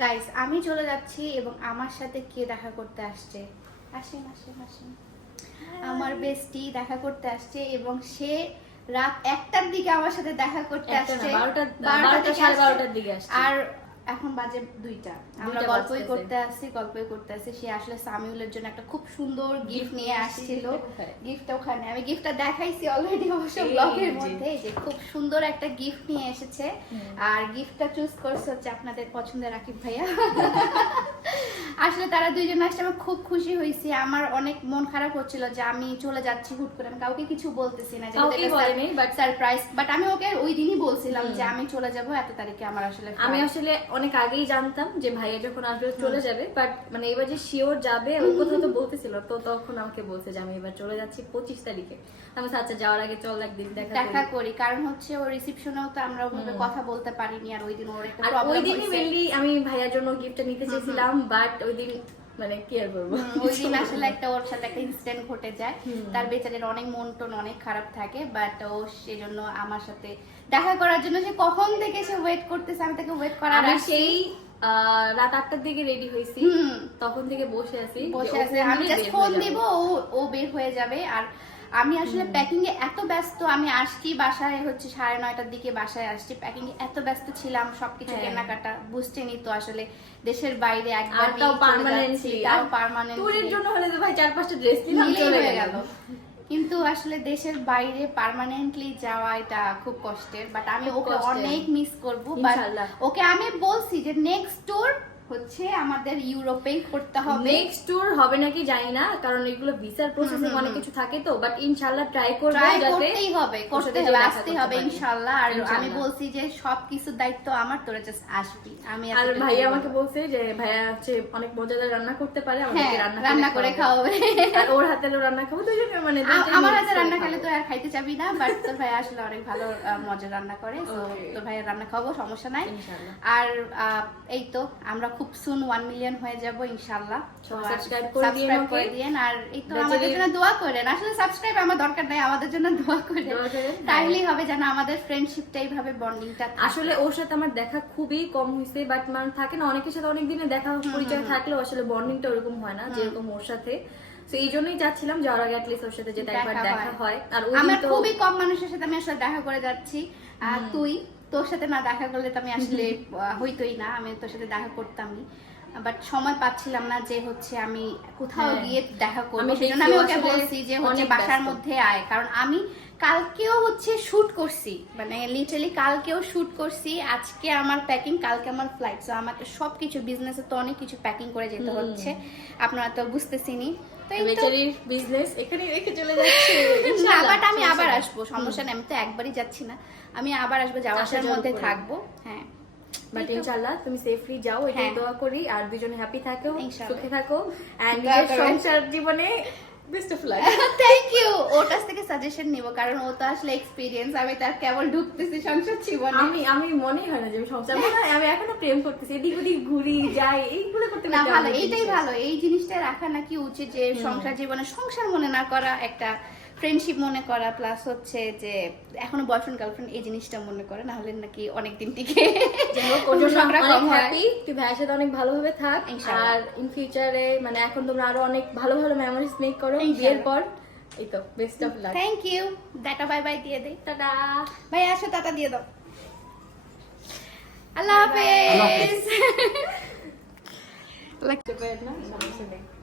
Guys আমি চলে যাচ্ছি এবং আমার সাথে কে দেখা করতে আসছে? আসেন আসেন আসেন আমার বেস্টি দেখা করতে আসছে এবং সে রাত একটার দিকে আমার সাথে দেখা করতে আসছে। বারোটার দিকে। আর এখন বাজে দুইটা। আমরা গল্পই করতে আসছি গল্পই করতে আসছি। সে আসলে সামিউলের জন্য একটা খুব সুন্দর গিফট নিয়ে আসছিল। গিফট গিফটটা ওখানে। আমি গিফটটা দেখাইছি অলরেডি অবশ্য ব্লগের মধ্যে। যে খুব সুন্দর একটা গিফট নিয়ে এসেছে। আর গিফটটা চুজ করছে হচ্ছে আপনাদের পছন্দের রাকিব ভাইয়া। আসলে তারা দুইজন আসছে আমি খুব খুশি হয়েছি। আমার অনেক মন খারাপ হচ্ছিল যে আমি চলে যাচ্ছি হুট করে। আমি কাউকে কিছু বলতেছি না বলেনি, সারপ্রাইজ বাট আমি ওকে ওই দিনই বলছিলাম যে আমি চলে যাব এত তারিখে আমার আসলে আমি আসলে অনেক আগেই জানতাম যে ভাইয়া যখন আসবে চলে যাবে বাট মানে এবার যে শিওর যাবে ও কোথাও তো বলতেছিল তো তখন আমাকে বলছে যে আমি এবার চলে যাচ্ছি পঁচিশ তারিখে। আমি আচ্ছা যাওয়ার আগে চল একদিন দেখা দেখা করি। করি কারণ হচ্ছে ওর রিসেপশনেও তো আমরা ওভাবে কথা বলতে পারিনি আর ওই দিন ওর একটা ওই দিনই মেনলি আমি ভাইয়ার জন্য গিফটটা নিতে হুম, চেয়েছিলাম বাট ওই দিন মানে কি আর বলব? ওই দিন আসলে একটা ওর সাথে একটা ইনসিডেন্ট ঘটে যায়। তার বেচারের অনেক মন টন অনেক খারাপ থাকে বাট ও সেজন্য আমার সাথে দেখা করার জন্য সে কখন থেকে সে ওয়েট করতেছে আমি তাকে ওয়েট করার সেই রাত আটটার দিকে রেডি হয়েছি। তখন থেকে বসে আছি। বসে আছে আমি জাস্ট ফোন দিব ও ও বের হয়ে যাবে আর আমি আসলে প্যাকিং এ এত ব্যস্ত আমি আসছি বাসায় হচ্ছে সাড়ে নয়টার দিকে বাসায় আসছি প্যাকিং এ এত ব্যস্ত ছিলাম সবকিছু হ্যাঁ। কেনাকাটা বুঝতেনি তো আসলে দেশের বাইরে একবার তাও পার্মানেন্টলি তাও পার্মানেন্টলি ট্যুরের জন্য হলে তো ভাই চার পাঁচটা ড্রেস নিলাম চলে গেল কিন্তু আসলে দেশের বাইরে পার্মানেন্টলি যাওয়া এটা খুব কষ্টের বাট আমি ওকে। অনেক মিস করব বাট ওকে আমি বলছি যে নেক্সট ট্যুর হচ্ছে আমাদের ইউরোপেই করতে হবে। নেক্সট ট্যুর হবে নাকি জানি না কারণ এগুলো ভিসার প্রসেসিং অনেক কিছু থাকে তো বাট ইনশাআল্লাহ ট্রাই করব ট্রাই করতেই হবে করতে হবে দেখা আসতেই হবে। ইনশাআল্লাহ। আর আমি বলছি যে সবকিছুর দায়িত্ব আমার তোরা জাস্ট আসবি। আমি আর ভাইয়া আমাকে বলছে যে ভাইয়া হচ্ছে অনেক মজাদার রান্না করতে পারে আমাদেরকে হ্যাঁ রান্না রান্না করে খাওয়াবে। আর ওর হাতের রান্না খাব দুজনে মানে আমার হাতে রান্না খেলে তো আর খাইতে চাবি না বাট তোর ভাই আসলে অনেক ভালো মজার রান্না করে তো. তোর ভাইয়ের রান্না খাব সমস্যা নাই। ইনশাআল্লাহ। আর এই তো আমরা খুব সুন ওয়ান মিলিয়ন হয়ে যাব ইনশাল্লাহ Subscribe করে দিয়েন আর এই তো আমাদের জন্য দোয়া করেন। আসলে সাবস্ক্রাইব আমার দরকার নাই আমাদের জন্য দোয়া করেন। তাইলেই হবে যেন আমাদের ফ্রেন্ডশিপটা এইভাবে বন্ডিংটা আসলে ওর সাথে আমার দেখা খুবই কম হয়েছে বাট মানে থাকে না অনেকের সাথে অনেক দিনে দেখা পরিচয় থাকলেও আসলে বন্ডিংটা ওরকম হয় না যেরকম ওর সাথে। তো এই জন্যই যাচ্ছিলাম যাওয়ার আগে অ্যাটলিস্ট ওর সাথে যেটা একবার দেখা হয়। আর আমার খুবই কম মানুষের সাথে আমি আসলে দেখা করে যাচ্ছি। আর তুই? তোর সাথে না দেখা করলে তো আমি আসলে আহ, হইতোই না। আমি তোর সাথে দেখা করতামই। বাট সময় পাচ্ছিলাম না যে হচ্ছে আমি কোথাও হ্যাঁ। গিয়ে দেখা করব। আমি ওকে বলছি যে হচ্ছে বাসার মধ্যে আয়। কারণ আমি কালকেও হচ্ছে শুট করছি। মানে লিটারালি কালকেও শুট করছি। আজকে আমার প্যাকিং কালকে আমার ফ্লাইট সো আমাকে সবকিছু বিজনেসে তো অনেক কিছু প্যাকিং করে যেতে হচ্ছে। আপনারা তো বুঝতেছিনি বিজনেস এখানে রেখে চলে যাচ্ছে। বাট আমি আবার আসব। সমস্যা নেই আমি তো একবারই যাচ্ছি না। আমি আবার আসব যাওয়া আসার মধ্যে থাকব। হ্যাঁ। বাট ইনশাআল্লাহ তুমি সেফলি যাও এটাই হ্যাঁ। দোয়া করি আর দুজনে হ্যাপি থাকো সুখে থাকো এন্ড সংসার জীবনে best of luck thank you ওর কাছ থেকে সাজেশন নিব কারণ ও তো আসলে এক্সপিরিয়েন্স আমি তার কেবল ঢুকতেছি সংসার জীবনে। আমি আমি মনে হয় না যে আমি সংসার আমি এখনও প্রেম করতেছি এদিক ওদিক ঘুরি যাই এইগুলো করতে না ভালো এইটাই ভালো এই জিনিসটা রাখা নাকি উচিত যে সংসার জীবনে সংসার মনে না করা একটা ফ্রেন্ডশিপ মনে করা প্লাস হচ্ছে যে এখনও বয়ফ্রেন্ড গার্লফ্রেন্ড এই জিনিসটা মনে করে না হলে নাকি অনেক দিন টিকে তুই ভাইয়ের সাথে অনেক ভালোভাবে থাক। আর ইন ফিউচারে মানে এখন তোমরা আরও অনেক ভালো ভালো মেমোরিজ মেক করো। বিয়ের পর। এই তো best of luck thank you data bye bye দিয়ে দেই টাটা। ভাই আসো টাটা দিয়ে দাও। আল্লাহ হাফেজ।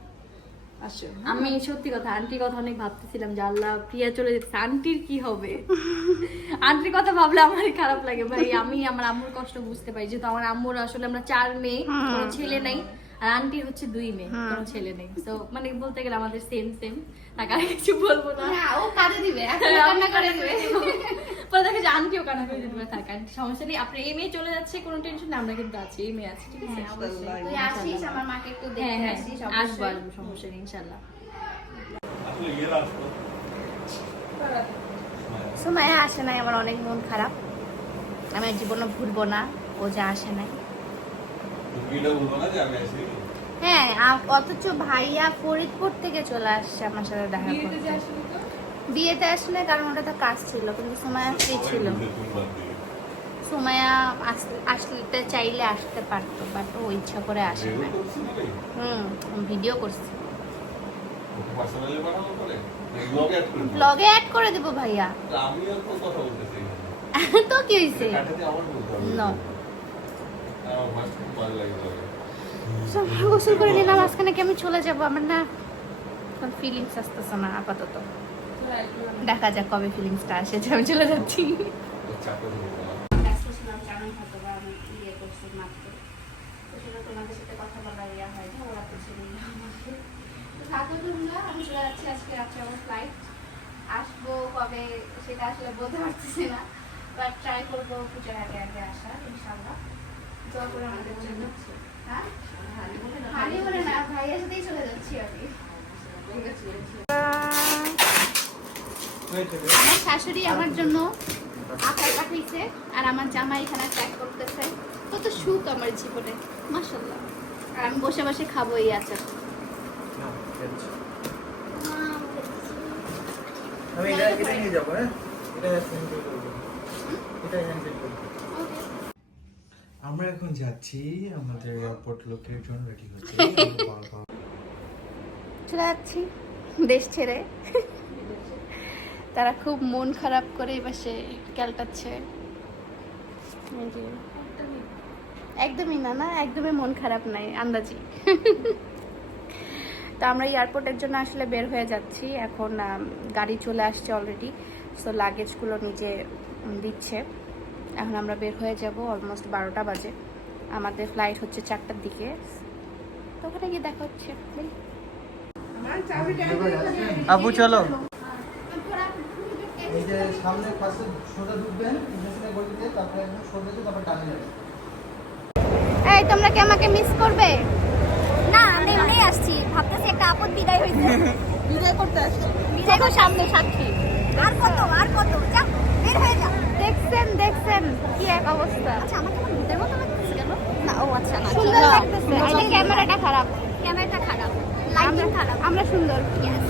আমি সত্যি কথা আন্টির কথা অনেক ভাবতেছিলাম যে আল্লাহ প্রিয়া চলে যেতে আন্টির কি হবে? আন্টির কথা ভাবলে আমার খারাপ লাগে ভাই আমি আমার আম্মুর কষ্ট বুঝতে পারি যেহেতু আমার আম্মুর আসলে আমরা চার মেয়ে কোনো ছেলে নেই আর আন্টির হচ্ছে দুই মেয়ে কোনো ছেলে নেই। তো মানে বলতে গেলে আমাদের সেম সেম আর কিছু বলব না। ও কাজে দিবে রান্না করে দিবে। আন্টিও কান্না করে দিতে পারে থাক আন্টি সমস্যা নেই। আপনি এই মেয়ে চলে যাচ্ছে কোনো টেনশন নেই আমরা কিন্তু আছি এই মেয়ে আছে ঠিক আছে? হ্যাঁ, তুই আসিস আমার মাকে একটু হ্যাঁ দেখতে হ্যাঁ আসিস আসব আসব সমস্যা নেই ইনশাল্লাহ। আসলে ইয়ে আসতো সময় আসে নাই আমার অনেক মন খারাপ। আমি আর জীবনে ভুলবো না ও যে আসে নাই। না হ্যাঁ অথচ ভাইয়া ফরিদপুর থেকে চলে আসছে আমার সাথে দেখা করতে। বিয়েতে আসলে কারণ ওটা তো কাজ ছিল, কিন্তু সময় ফ্রি ছিল। সুমায়া আস- আসতে চাইলে আসতে পারতো বাট ও ইচ্ছা করে আসে না হুম ভিডিও করছি। ব্লগে অ্যাড করে দেবো ভাইয়া। তা কি হয়েছে গোসল করে নিলাম মাঝখানে কি আমি চলে যাব, আমার না ফিলিংস আসতেছে না, আপাতত। দেখা যাক কবে ফিলিংসটা আসে আমি চলে যাচ্ছি আমি চলে যাচ্ছি। আজকে রাত্রে আমার ফ্লাইট আসব। কবে সেটা আসলে বলতে না বাট ট্রাই করব পুজোর আগে আগে আসার ইনশাল্লাহ দোয়া করে আমাদের জন্য হ্যাঁ বলে না চলে যাচ্ছি আমি আমার শাশুড়ি আমার জন্য আচার পাঠাইছে আর আমার জামাই এখানে প্যাক করতেছে। কত সুখ আমার জীবনে মাসাল্লাহ আর আমি বসে বসে খাব এই আচার। আমি এটা এটা নিয়ে যাব হ্যাঁ? এটা সেন্ড এটা আমরা এখন যাচ্ছি আমাদের এয়ারপোর্ট লোকের জন্য রেডি হচ্ছে। চলে যাচ্ছি দেশ ছেড়ে। তারা খুব মন খারাপ করে এই পাশে ক্যালটাচ্ছে। একদমই না না একদমই মন খারাপ নাই আন্দাজি। তো আমরা এয়ারপোর্টের জন্য আসলে বের হয়ে যাচ্ছি। এখন গাড়ি চলে আসছে অলরেডি সো লাগেজগুলো নিজে দিচ্ছে। এখন আমরা বের হয়ে যাব অলমোস্ট বারোটা বাজে। আমাদের ফ্লাইট হচ্ছে চারটার দিকে। তো ওখানে গিয়ে দেখা হচ্ছে. আপু চলো। এই যে সামনে পাশে সোজা ঢুকবেন গলিতে তারপরে একদম সোজা দিয়ে তারপর ডানে যাবেন। এই তোমরা কি আমাকে মিস করবে? না আমরা এমনিই আসছি। ভাবতেছি একটা আপদ বিদায় হয়েছে বিদায় করতে আসছি। দেখো সামনে সাক্ষী। আর কত আর কত? যা বের হয়ে যা। দেখছেন দেখছেন কি এক অবস্থা। আচ্ছা আমার ভূতের মতো লাগতেছে কেন? না ও আচ্ছা না সুন্দর লাগতেছে। এই যে ক্যামেরাটা খারাপ। ক্যামেরাটা খারাপ। লাইটিং আমরা খারাপ। আমরা সুন্দর। Yes.